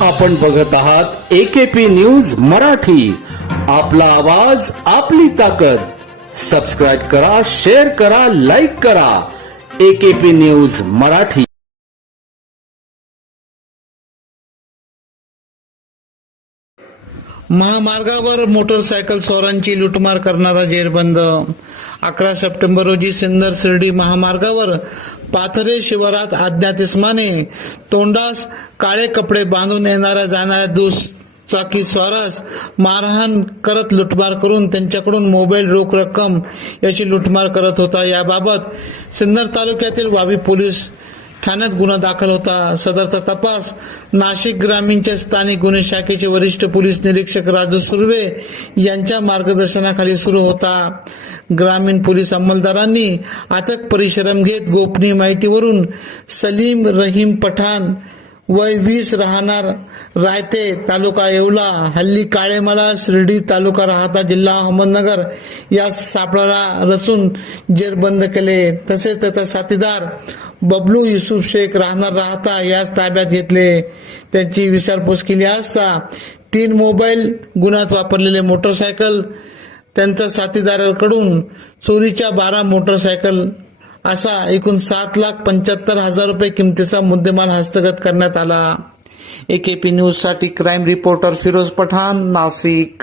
आपण बघत आहात AKP न्यूज मराठी. आपला आवाज आपली ताकद. सबस्क्राइब करा, शेअर करा, लाईक करा. AKP news Marathi. महामार्गावर मोटरसायकल स्वारांची लुटमार करणारा जेरबंद. 11 सप्टेंबर रोजी सिन्नर शिर्डी महामार्गावर पाथरे शिवारात अज्ञात इसमाने तोंडास काळे कपडे बांधून येणाऱ्या जाणाऱ्या दुचाकी स्वारास मारहाण करत लुटमार करून त्यांच्याकडून मोबाईल, रोख रक्कम याची लुटमार करत होता. याबाबत सिन्नर तालुक्यातील वावी पोलीस ठाण्यात गुन्हा दाखल होता. सदरचा तपास नाशिक ग्रामीणच्या स्थानिक गुन्हे शाखेचे वरिष्ठ पोलीस निरीक्षक राजू सुर्वे यांच्या मार्गदर्शनाखाली सुरू होता. ग्रामीण पोलीस अंमलदारांनी अथक परिश्रम घेत गोपनीय माहितीवरून सलीम रहीम पठाण वय 20 राहणार रायते तालुका येवला हल्ली काळेमला शिर्डी तालुका राहता जिल्हा अहमदनगर यास सापळा रचून जेरबंद केले. तसेच त्याचा साथीदार बबलू युसुफ शेख राहणार राहता यास ताब्यात घेतले. त्यांची विचारपूस केली असता 3 मोबाईल, गुन्ह्यात वापरलेले मोटरसायकल, त्यांच्या साथीदाराकडून चोरीच्या 12 मोटरसायकल असा एकूण 7,75,000 रुपये किमतीचा मुद्देमाल हस्तगत करण्यात आला. AKP न्यूज साठी क्राईम रिपोर्टर फिरोज पठाण, नाशिक.